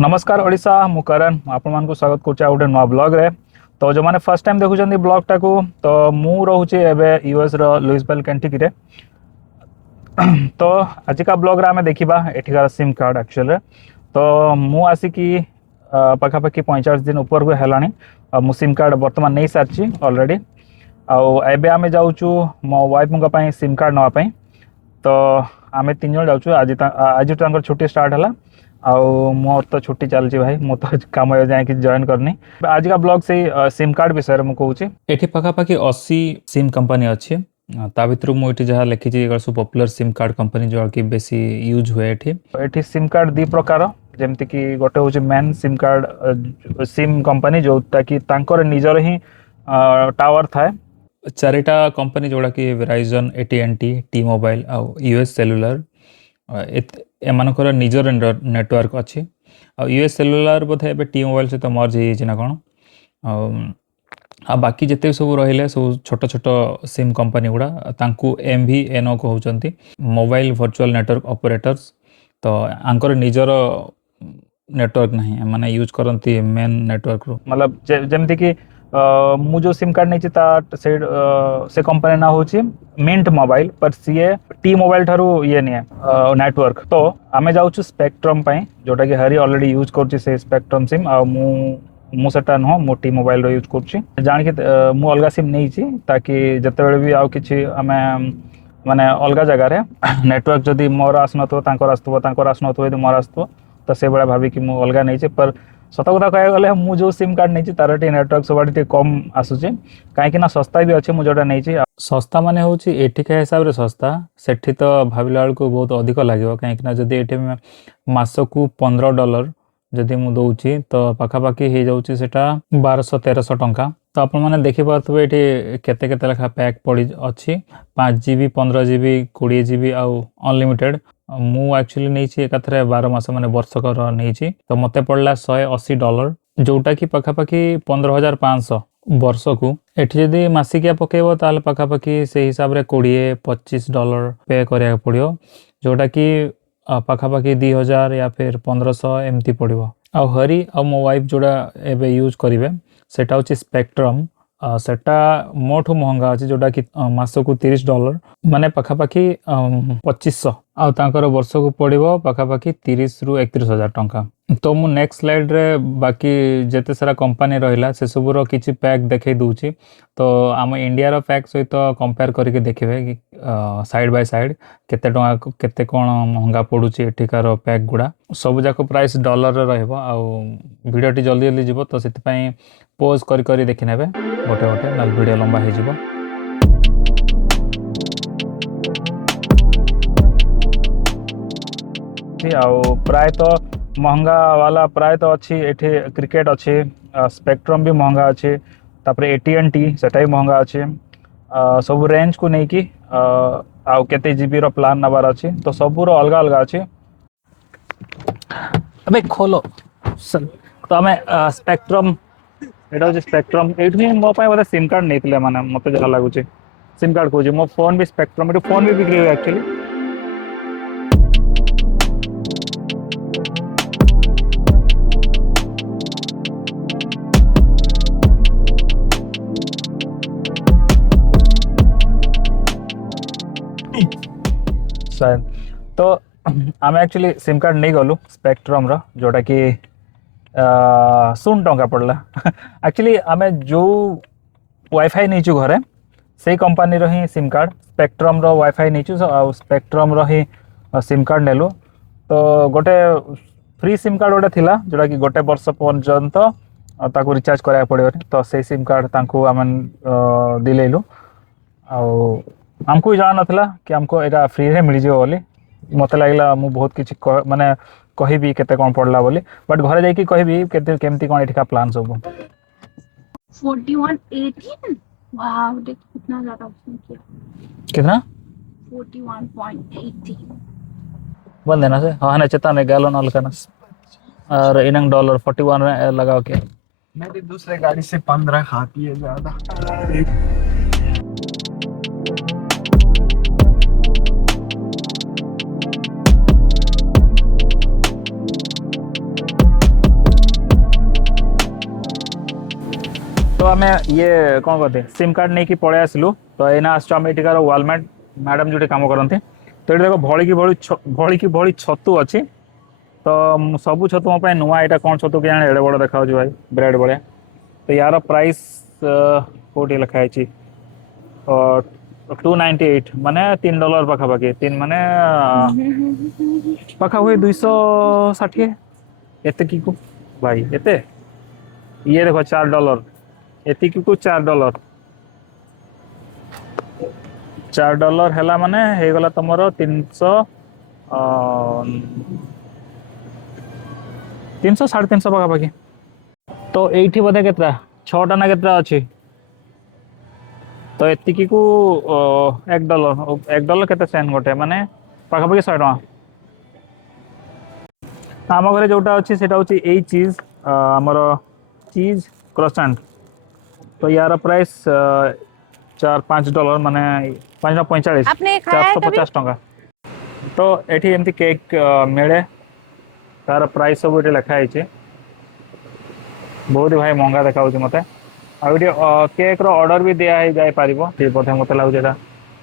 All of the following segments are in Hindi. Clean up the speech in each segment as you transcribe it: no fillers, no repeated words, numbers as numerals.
नमस्कार ओडिशा मु करण आपण मानक स्वागत करुच्चा गोटे नुआ ब्लॉग रे। तो जो मैंने फर्स्ट टाइम देखुं ब्लॉग टाक तो मु रोचे एवं यूएस लुइसविल केंटकी रे। तो आज का ब्लॉग रे आमे देखिबा एठिकार सिम कार्ड एक्चुअल तो मु आसिकी पाखापाखि 45 दिन ऊपर को हेलानी मु सिम कार्ड बर्तमान नहीं सारी ऑलरेडी आबे आमे जाऊचु मो वाइफ सिम कार्ड नापी। तो आमे 3 जन जाऊँ आज छुट्टी स्टार्ट है मोर तो छुट्टी चलती भाई मु तो काम जाए जॉइन करनी। आज का ब्लॉग से सिम कार्ड विषय में मुझे ये पखापाखि 80 सिम कंपनी अच्छी ता भर मुझे जहाँ लिखी सब पॉपुलर सिम कार्ड कंपनी जो कि बेसी यूज हुए ये सिम कार्ड दी प्रकार जमती कि गोटे हूँ main SIM card SIM company जोटा कि तांकर निजर ही टावर थाए चारिटा कंपनी जोड़ा कि वेराइजन एटीएनटी टी मोबाइल आउ यूएस सेलुलर एमानकर निजर नेटवर्क अच्छी US cellular Bodhe A T mobile सहित मर्ज होना कौन आ बाकी जिते सब रही सब छोट छोट सिम कंपनी गुड़ा तांकु MVNO कहते मोबाइल वर्चुअल नेटवर्क ऑपरेटर्स। तो आंकर निजर नेटवर्क नहीं माने यूज करती मेन नेटवर्क रो मतलब जमती कि मु जो सिम कार्ड नहीं से कंपनी ना हूँ मिंट मोबाइल पर सीए टी मोबाइल ठारू ये नहीं है नेटवर्क। तो आमे जाऊँ स्पेक्ट्रम जोटा कि हरी ऑलरेडी यूज कर स्पेक्ट्रम सिम मुझे नुह मु टी मोबाइल यूज कर जान कि मु अलग सिम नहीं ताकि जिते बड़े भी आउ कि आमे माने अलग जगार नेटवर्क जदि मोर आसन आसन मोर आसो तो से भाया भाविक मु अलग नहीं पर सत कथा कह गले मु जो सिम कार्ड नहीं तार टी नेटवर्क सब कम आसूचे कहीं सस्ता भी अच्छे मुझे नहीं सस्ता माने हूँ एठिका हिसाब से सस्ता सेठी तो भाविला बेलू बहुत अधिक लगे कहीं जदि ये मासकू $15 जदि मु दौची तो पाखापाखि हो जाऊँगी सेटा 1200-1300 टंका। तो आपण मैंने देखिपे ये केते केते लेखा पैक पड़ी अच्छी 5 GB 15 GB 20 GB आउ अनलिमिटेड मु एक्चुअली नहीं एकाथरे 12 मास माने वर्षकर नहीं तो मते पड़ला $180 जोटा कि पाखापाखि 15,500 वर्ष को एठी जदि मासिकिया पकेबो ताले पाखापाखि से हिसाब रे $20-25 पे करिया पड़ियो जोटा कि पाखापाखि 2000 या फिर 1500 एमती पड़ो। आ हरी आ मो वाइफ जोड़ा एबे यूज करेंगे सेटा हूँ स्पेक्ट्रम सेटा मोठू महंगा अच्छे जोटा कि मासकू $30 माने पाखापाखि 2500 आर वर्ष को पड़ो पाखापाखि 30 ରୁ 31 हजार टंका। तो मु नेक्स्ट स्लाइड रे बाकी जेते सारा कंपनी रहिला से सबुर किछि पैक देखै दूची तो आम इंडिया रो पैक सहित कंपेयर करके देखिबे कि साइड बाय साइड केते टंका केते कोन महंगा पड़ुची एठिकार पैक गुड़ा सब जाक प्राइस डॉलर रे रहबो आ वीडियोटी जल्दी जल्दी जीवो तो सेति पई पोज करी करी देखि नेबे गोटे गोटे नल वीडियो लंबा हे जीवो। प्राय तो महंगा वाला प्राय तो अच्छी एठी क्रिकेट अच्छी स्पेक्ट्रम भी महंगा अच्छे तापर एटीएनटी सेटा भी महंगा अच्छे सब रेंज को नहीं कि आउ केते जीबी रो प्लान नबार अच्छे तो सबूर अलग अलग अच्छे। अबे खोलो सन तो आमे स्पेक्ट्रम एटा हो स्पेक्ट्रम एठी मो पाए बोले सिम कार्ड नहीं माने मते जहा लागुचे सिम कार्ड को मो फोन भी स्पेक्ट्रम एटू फोन भी बिक्री हुए एक्चुअली। तो आम एक्चुअली सिम कार्ड नहीं गलु स्पेक्ट्रम रो जोटा कि 100 टंका पड़ला एक्चुअली आम जो वाईफाई नहीं घरे से कंपनी रो ही सिम कार्ड स्पेक्ट्रम रो वाईफाई नहीं स्पेक्ट्रम रो ही सिम कार्ड नेलु तो गोटे फ्री सिम कार्ड गोटे थिला जोटा कि गोटे वर्ष पर्यंत ताको रिचार्ज कराया पड़ो तो से सिम कार्ड तांको आम दिलेलु आमको भी जाना नाला कि आमको यहाँ फ्री रे मिल जाए बोली मत लगला मु बहुत किसी माने कहबी केते कौन पड़ला बोली बट घरे जाई कि कहबी केते केमती कौन एठिका प्लान सब 4118 वाओ देख कितना ज्यादा ऑप्शन किया कितना 41.18 बंद देना से हाँ ना चेता ने गैलन अलका ना और इनंग डॉलर 41 लगाओ के मेरी दूसरे गाड़ी से 15 खाती है ज्यादा। तो आम ये कौन कहते सिम कार्ड नहीं कि पड़े आसलु तो एना आम एଠିକାର वालमार्ट मैडम जो काम करते तो ये देख भड़ी की भड़ी छतु अच्छी तो सबू छतु मो नुआ यहाँ कौन छतु कि एड़े बड़ देखा भाई ब्रेड भाया तो यार प्राइस कौटी लिखाई $298 माने $3 पाखापाखि 3 माने पाखापाखि 260 एते की को भाई एते ये देखो $4 एति की को $4 $4 है माने हे गला तुमर 300 300 350 पाखापाखि तो एठी बोधे केतरा 6टा ना केतरा अच्छी तो एतिकी को $1 केते सेंट गोटे माने पाखापाखि 100 टका आम घरे जोटा अच्छी सेटा होची ए चीज हमर चीज क्रॉसेंट तो यार प्राइस $4-5 माने 545 आपने खाया है कभी? 450 टका तो एठी एमती केक मिले तार प्राइस सब ये लिखाई बहुत ही भाई महंगा देखा मत केक ऑर्डर भी दिया जाए पार बोधे मत लगे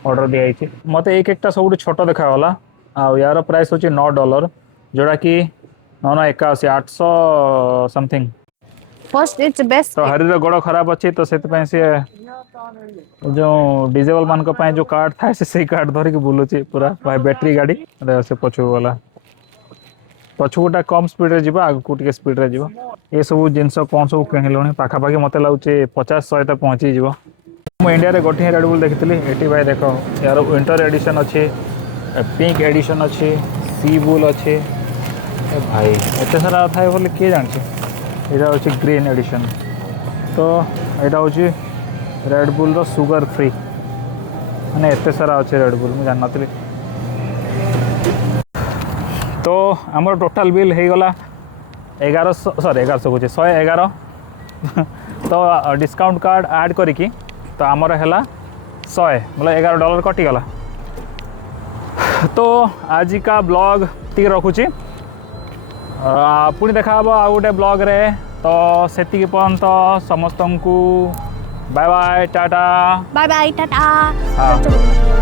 ऑर्डर दिखाई मत एक एकटा सब छोट देखागला यार प्राइस हूँ $9 जोड़ा कि 981 800 समथिंग फर्स्ट इट्स बेस्ट तो हरी गोड़ खराब अच्छी तो से जो डिजेबल मान जो कार्ड था से कार्ड धरिक बुलूची पूरा भाई बैटरी गाड़ी से पछू गला पछुटा कम स्पीड रे जीवा आगु टिके स्पीड रे जीवा ये सब जिनस कौन सब किणिलुणी पाखापाखि मत लगे 50-100 तक पहुँची जीव मु इंडिया रे गोटे रेड बुल देखी एटी भाई देख यार विंटर एडिशन अच्छे पिंक एडिशन अच्छे सी बुल अच्छे भाई एत सारा थाए बोले किए जानी यहाँ हूँ ग्रीन एडिशन तो यहाँ हूँ रेड बुल रो सुगर फ्री मैंने एत सारा अच्छे रेड बुल मुझे जान नी तो आमर टोटाल बिल हो गला 1100 सॉरी 1100 कहे 111 तो डिस्काउंट कार्ड ऐड करिकी तो आमर है 100 मतलब $11 कटिगला तो आज का ब्लॉग टी रखुची पुणी देखा आ गोटे ब्लॉग रे तो सेतिकी पर्यंत समस्त को बाय बाय टाटा बाय बाय टाटा हाँ।